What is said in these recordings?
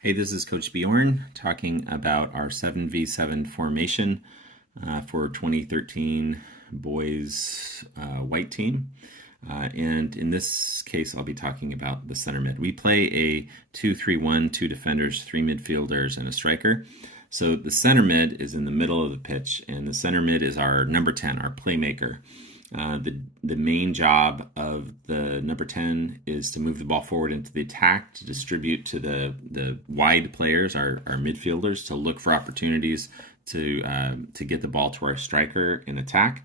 Hey, this is Coach Bjorn talking about our 7v7 formation for 2013 boys white team. And in this case, I'll be talking about the center mid. We play a 2-3-1, two defenders, three midfielders, and a striker. So the center mid is in the middle of the pitch, and the center mid is our number 10, our playmaker. The main job of the number 10 is to move the ball forward into the attack, to distribute to the wide players, our midfielders, to look for opportunities to get the ball to our striker in attack.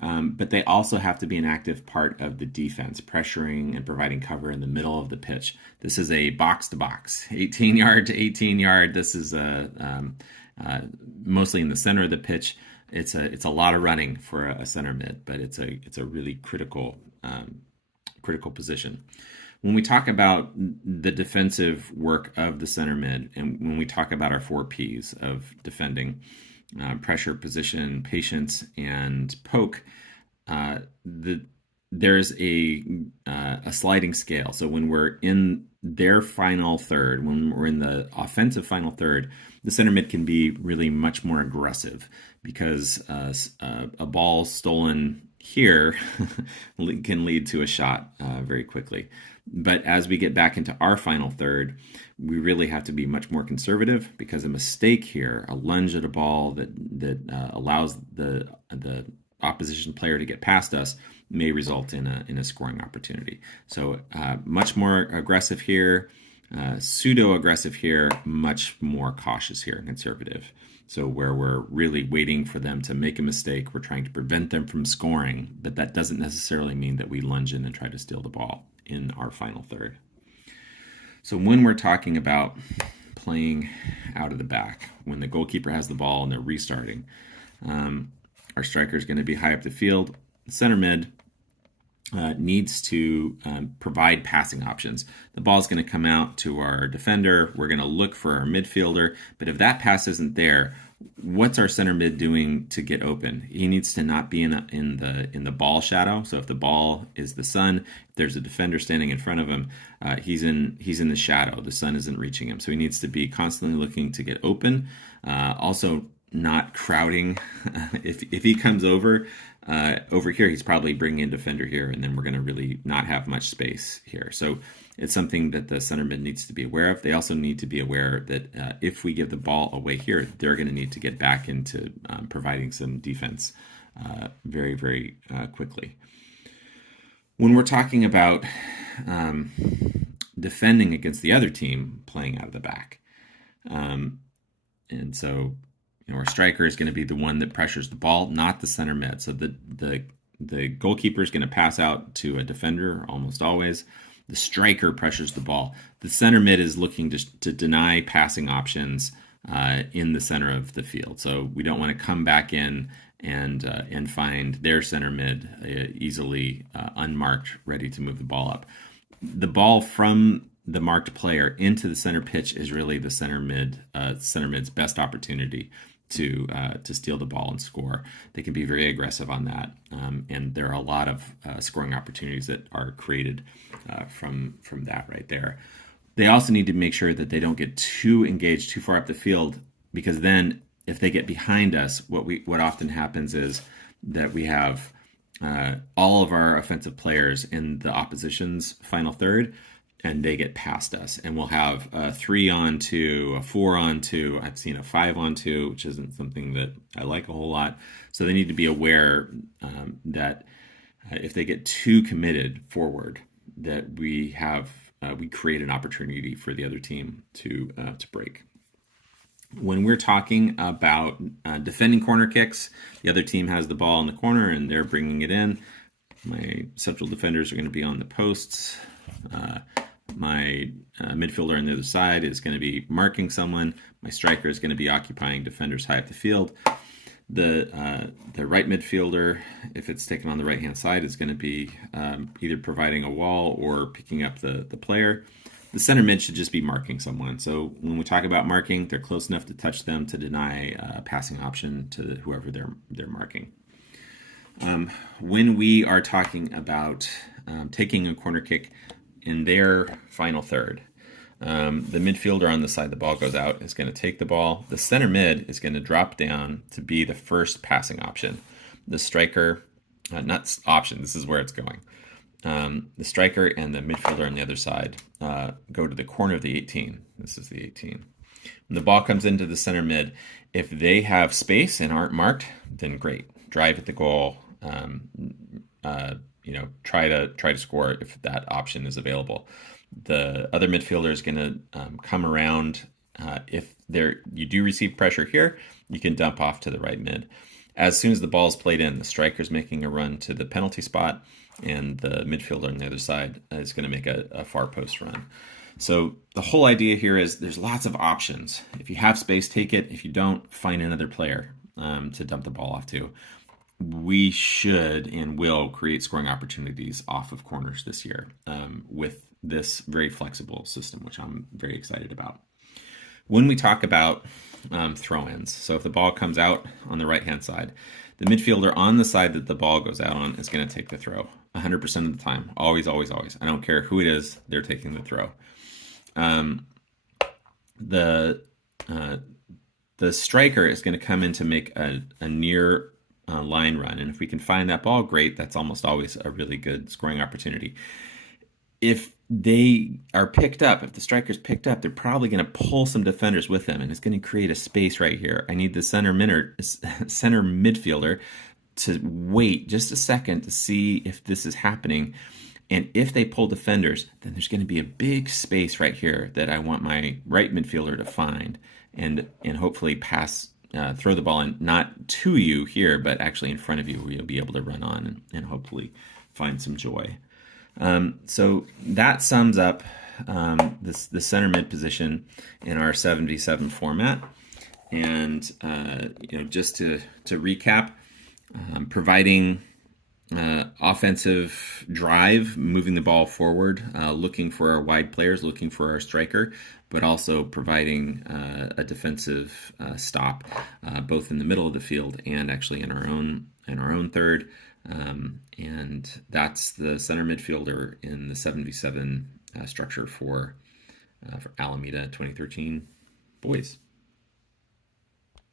But they also have to be an active part of the defense, pressuring and providing cover in the middle of the pitch. This is a box-to-box, 18 yard to 18 yard. This is mostly in the center of the pitch. It's a lot of running for a center mid, but it's a really critical position. When we talk about the defensive work of the center mid, and when we talk about our 4 Ps of defending, pressure, position, patience, and poke, there's a sliding scale. So when we're in their final third, when we're in the offensive final third, the center mid can be really much more aggressive because a ball stolen here can lead to a shot very quickly. But as we get back into our final third, we really have to be much more conservative because a mistake here, a lunge at a ball that allows the opposition player to get past us, may result in a scoring opportunity. So much more aggressive here, pseudo-aggressive here, much more cautious here and conservative. So where we're really waiting for them to make a mistake, we're trying to prevent them from scoring, but that doesn't necessarily mean that we lunge in and try to steal the ball in our final third. So when we're talking about playing out of the back, when the goalkeeper has the ball and they're restarting, our striker is going to be high up the field. The center mid needs to provide passing options. The ball is going to come out to our defender. We're going to look for our midfielder. But if that pass isn't there, what's our center mid doing to get open? He needs to not be in the ball shadow. So if the ball is the sun, if there's a defender standing in front of him, he's in the shadow. The sun isn't reaching him. So he needs to be constantly looking to get open. Also, not crowding. If he comes over here, he's probably bringing in defender here, and then we're going to really not have much space here. So it's something that the center mid needs to be aware of. They also need to be aware that if we give the ball away here, they're going to need to get back into providing some defense very, very quickly. When we're talking about defending against the other team playing out of the back, and so our striker is going to be the one that pressures the ball, not the center mid. So the goalkeeper is going to pass out to a defender almost always. The striker pressures the ball. The center mid is looking to deny passing options in the center of the field. So we don't want to come back in and find their center mid easily unmarked, ready to move the ball up. The ball from the marked player into the center pitch is really the center mid's best opportunity to steal the ball and score. They can be very aggressive on that, and there are a lot of scoring opportunities that are created from that right there. They also need to make sure that they don't get too engaged too far up the field, because then if they get behind us, what often happens is that we have all of our offensive players in the opposition's final third, and they get past us, and we'll have a 3-on-2, a 4-on-2. I've seen a 5-on-2, which isn't something that I like a whole lot. So they need to be aware that if they get too committed forward, that we create an opportunity for the other team to break. When we're talking about defending corner kicks, the other team has the ball in the corner and they're bringing it in. My central defenders are going to be on the posts. My midfielder on the other side is going to be marking someone. My striker is going to be occupying defenders high up the field. The right midfielder, if it's taken on the right-hand side, is going to be either providing a wall or picking up the player. The center mid should just be marking someone. So when we talk about marking, they're close enough to touch them to deny a passing option to whoever they're marking. When we are talking about taking a corner kick in their final third, The midfielder on the side the ball goes out is going to take the ball. The center mid is going to drop down to be the first passing option. The striker, not option, this is where it's going. The striker and the midfielder on the other side go to the corner of the 18. This is the 18. When the ball comes into the center mid, if they have space and aren't marked, then great. Drive at the goal. Try to score if that option is available. The other midfielder is going to come around. If you do receive pressure here, you can dump off to the right mid. As soon as the ball is played in, the striker's making a run to the penalty spot, and the midfielder on the other side is going to make a far post run. So the whole idea here is there's lots of options. If you have space, take it. If you don't, find another player to dump the ball off to. We should and will create scoring opportunities off of corners this year with this very flexible system, which I'm very excited about. When we talk about throw-ins, so if the ball comes out on the right-hand side, the midfielder on the side that the ball goes out on is going to take the throw 100% of the time. Always, always, always. I don't care who it is, they're taking the throw. The striker is going to come in to make a near line run, and if we can find that ball, great. That's almost always a really good scoring opportunity. If they are picked up, if the striker's picked up, they're probably going to pull some defenders with them, and it's going to create a space right here. I need the center midfielder to wait just a second to see if this is happening. And if they pull defenders, then there's going to be a big space right here that I want my right midfielder to find and hopefully throw the ball in, not to you here, but actually in front of you, where you'll be able to run on and hopefully find some joy. So that sums up the center mid position in our 7v7 format. And just to recap, providing offensive drive, moving the ball forward, looking for our wide players, looking for our striker, but also providing a defensive stop, both in the middle of the field and actually in our own third. And that's the center midfielder in the 7v7 structure for Alameda 2013 boys.